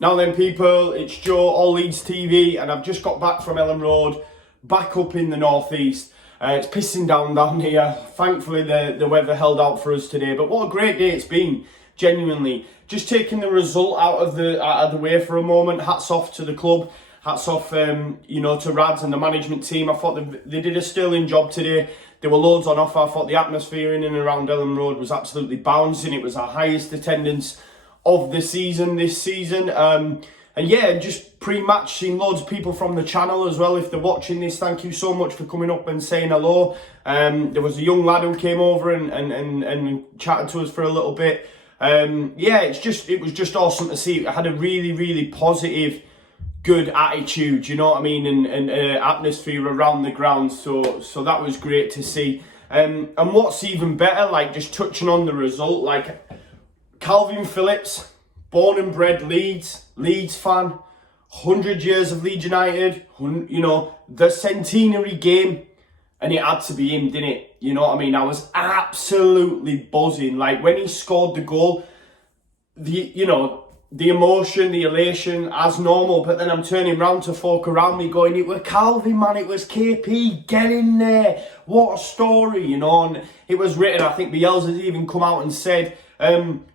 Now then people, it's Joe, All Leeds TV, and I've just got back from Ellen Road, back up in the northeast. It's pissing down here. Thankfully the weather held out for us today, but what a great day it's been, genuinely. Just taking the result out of the way for a moment. Hats off to the club, hats off to Rads and the management team. I thought they did a sterling job today. There were loads on offer. I thought the atmosphere in and around Ellen Road was absolutely bouncing. It was our highest attendance of the season this season, and yeah, just pre-match seeing loads of people from the channel as well. If they're watching this, thank you so much for coming up and saying hello. There was a young lad who came over and chatted to us for a little bit. Yeah, it was just awesome to see. It had a really positive, good attitude, you know what I mean, and atmosphere around the ground. So that was great to see. And what's even better, like just touching on the result, like Kalvin Phillips, born and bred Leeds fan, 100 years of Leeds United, the centenary game, and it had to be him, didn't it? You know what I mean? I was absolutely buzzing. Like when he scored the goal, the emotion, the elation, as normal, but then I'm turning round to folk around me going, it was Kalvin, man, it was KP, get in there, what a story, and it was written. I think Bielsa's even come out and said,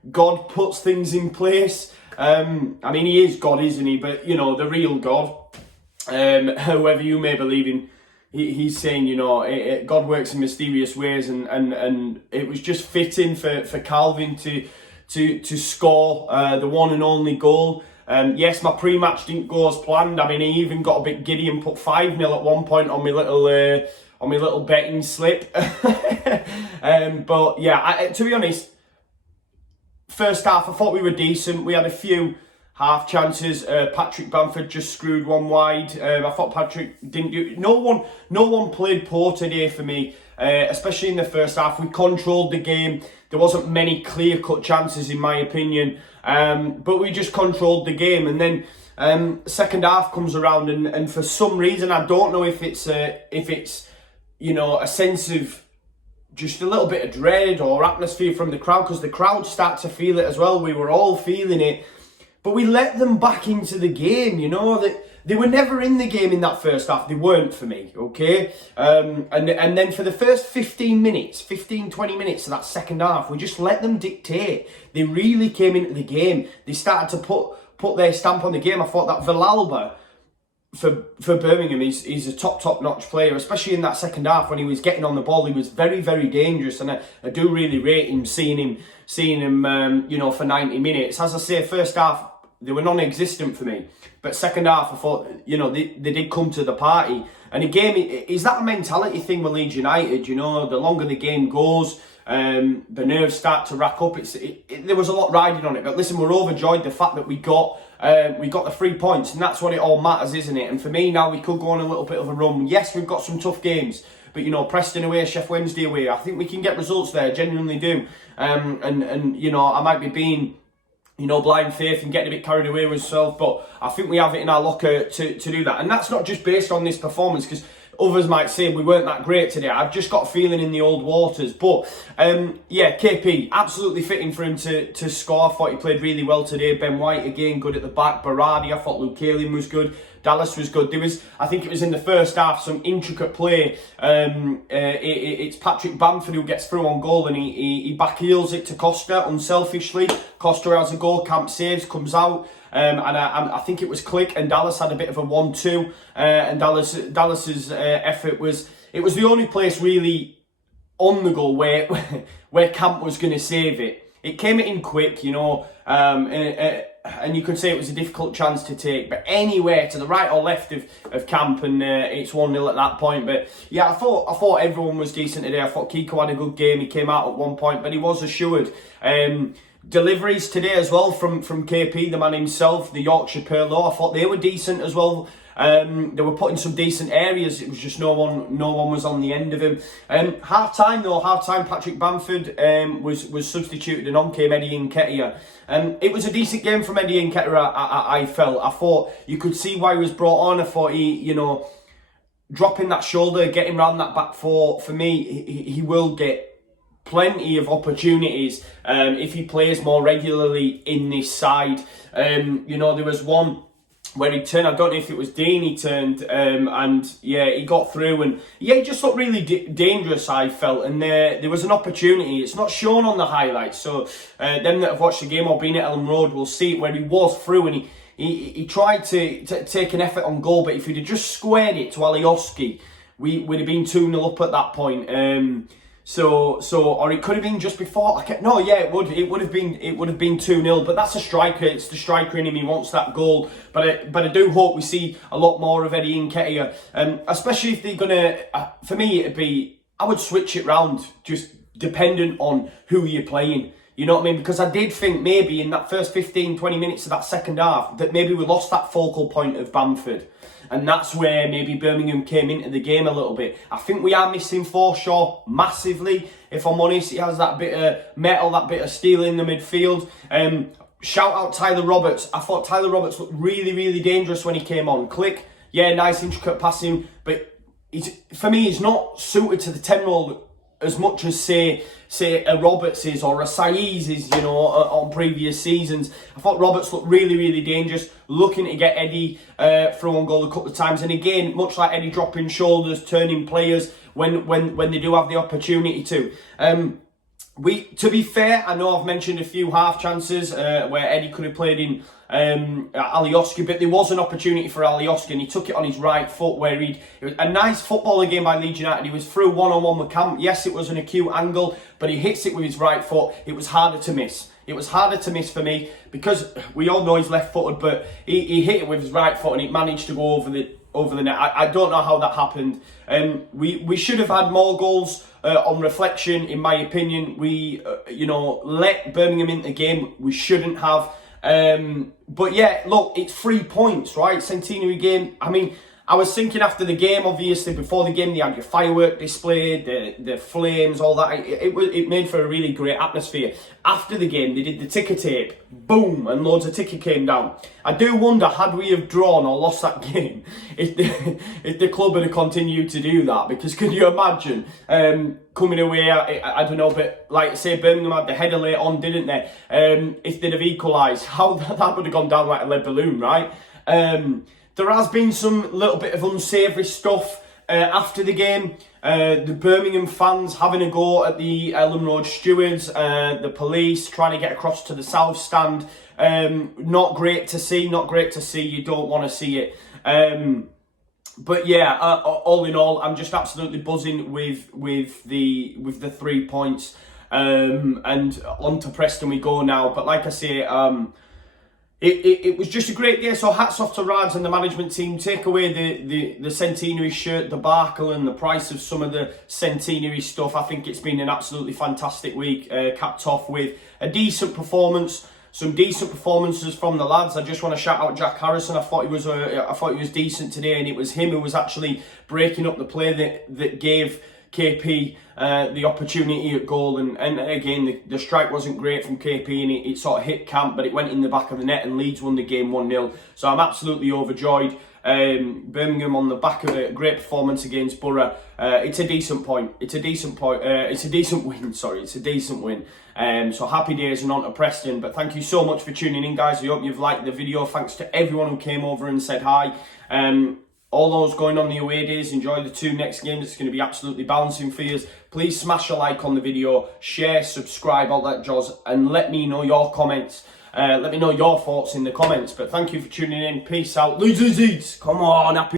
God puts things in place. I mean, he is God, isn't he? But, the real God, whoever you may believe in, he's saying, God works in mysterious ways, and it was just fitting for Kalvin to score the one and only goal. Yes, my pre-match didn't go as planned. I mean, he even got a bit giddy and put 5-0 at one point on my little betting slip. But yeah, to be honest, first half, I thought we were decent. We had a few half chances. Patrick Bamford just screwed one wide. I thought Patrick didn't do. No one played poor today for me, especially in the first half. We controlled the game. There wasn't many clear-cut chances, in my opinion, but we just controlled the game. And then second half comes around, and for some reason, I don't know if it's a sense of just a little bit of dread or atmosphere from the crowd, because the crowd start to feel it as well. We were all feeling it, but we let them back into the game. That they were never in the game in that first half. They weren't for me, okay? And then for the first 20 minutes of that second half, we just let them dictate. They really came into the game. They started to put their stamp on the game. I thought that Villalba, for Birmingham, he's a top-notch player, especially in that second half when he was getting on the ball. He was very dangerous, and I do really rate him, seeing him for 90 minutes. As I say, first half they were non-existent for me, but second half I thought they did come to the party. And again, is that a mentality thing with Leeds United? The longer the game goes, the nerves start to rack up. There was a lot riding on it, but listen, we're overjoyed the fact that we got the 3 points, and that's what it all matters, isn't it? And for me now, we could go on a little bit of a run. Yes, we've got some tough games, but Preston away, Sheff Wednesday away, I think we can get results there, genuinely do. And I might be being blind faith and getting a bit carried away with myself, but I think we have it in our locker to do that. And that's not just based on this performance, because others might say we weren't that great today. I've just got a feeling in the old waters. But yeah, KP, absolutely fitting for him to score. I thought he played really well today. Ben White, again, good at the back. Berardi, I thought Luke Kaelin was good. Dallas was good. I think it was in the first half, some intricate play. It's Patrick Bamford who gets through on goal, and he backheels it to Costa unselfishly. Costa has a goal, Camp saves, comes out. And I think it was Click, and Dallas had a bit of a 1-2. And Dallas's effort was the only place really on the goal where Camp was going to save it. It came in quick, and you could say it was a difficult chance to take, but anywhere to the right or left of Camp, and it's 1-0 at that point. But yeah, I thought everyone was decent today. I thought Kiko had a good game. He came out at one point, but he was assured. Deliveries today as well from KP, the man himself, the Yorkshire Perlo. I thought they were decent as well. They were put in some decent areas. It was just no one was on the end of him. Half time, Patrick Bamford was substituted, and on came Eddie Nketiah. It was a decent game from Eddie Nketiah. I felt. I thought you could see why he was brought on. I thought he, dropping that shoulder, getting round that back four. For me, he will get plenty of opportunities if he plays more regularly in this side. You know, there was one where he turned, I don't know if it was Dean, he turned, and yeah, he got through, and yeah, he just looked really dangerous, I felt, and there was an opportunity. It's not shown on the highlights, so them that have watched the game or been at Ellen Road will see it, where he was through, and he tried to take an effort on goal, but if he'd have just squared it to Alioski, we'd have been 2-0 up at that point. Or it could have been just before. It would have been 2-0. But that's a striker. It's the striker in him. He wants that goal. But I do hope we see a lot more of Eddie Nketiah. Especially if they're gonna. For me, it'd be. I would switch it round, just dependent on who you're playing. You know what I mean? Because I did think maybe in that first 15-20 minutes of that second half that maybe we lost that focal point of Bamford. And that's where maybe Birmingham came into the game a little bit. I think we are missing Forshaw massively, if I'm honest. He has that bit of metal, that bit of steel in the midfield. Shout out Tyler Roberts. I thought Tyler Roberts looked really, really dangerous when he came on. Click, yeah, nice intricate passing. But for me, he's not suited to the 10 role as much as, say a Roberts is or a Saiz is, you know, on previous seasons. I thought Roberts looked really, really dangerous, looking to get Eddie through on goal a couple of times. And again, much like Eddie, dropping shoulders, turning players when they do have the opportunity to. To be fair, I know I've mentioned a few half chances where Eddie could have played in Alioski, but there was an opportunity for Alioski and he took it on his right foot where it was a nice footballer game by Leeds United. He was through one-on-one with Camp. Yes, it was an acute angle, but he hits it with his right foot. It was harder to miss. It was harder to miss for me because we all know he's left-footed, but he hit it with his right foot and it managed to go over the net. I don't know how that happened. We should have had more goals on reflection, in my opinion. We, let Birmingham into the game. We shouldn't have. But yeah, look, it's 3 points, right? Centenary game. I mean, I was thinking after the game, obviously, before the game, they had your firework display, the flames, all that. It made for a really great atmosphere. After the game, they did the ticker tape, boom, and loads of ticker came down. I do wonder, had we have drawn or lost that game, if the club had continued to do that, because can you imagine coming away, I don't know, but like say Birmingham had the header late on, didn't they? If they'd have equalised, how that would have gone down like a lead balloon, right? There has been some little bit of unsavoury stuff after the game. The Birmingham fans having a go at the Ellen Road stewards, the police trying to get across to the south stand. Not great to see, you don't want to see it. But yeah, all in all, I'm just absolutely buzzing with the 3 points. And on to Preston we go now. But like I say, it was just a great day, so hats off to Rads and the management team. Take away the centenary shirt debacle and the price of some of the centenary stuff. I think it's been an absolutely fantastic week, capped off with a decent performance, some decent performances from the lads. I just want to shout out Jack Harrison. I thought he was decent today, and it was him who was actually breaking up the play that gave KP the opportunity at goal, and again the strike wasn't great from KP and it sort of hit Camp, but it went in the back of the net and Leeds won the game 1-0. So I'm absolutely overjoyed. Birmingham on the back of a great performance against Borough. It's a decent point. It's a decent win. Sorry, it's a decent win. So happy days and on to Preston. But thank you so much for tuning in, guys. I hope you've liked the video. Thanks to everyone who came over and said hi. All those going on the away days, enjoy the 2 next games. It's going to be absolutely balancing for you. Please smash a like on the video, share, subscribe, all that jazz, and let me know your comments. Let me know your thoughts in the comments. But thank you for tuning in. Peace out. Leeds. Come on, happy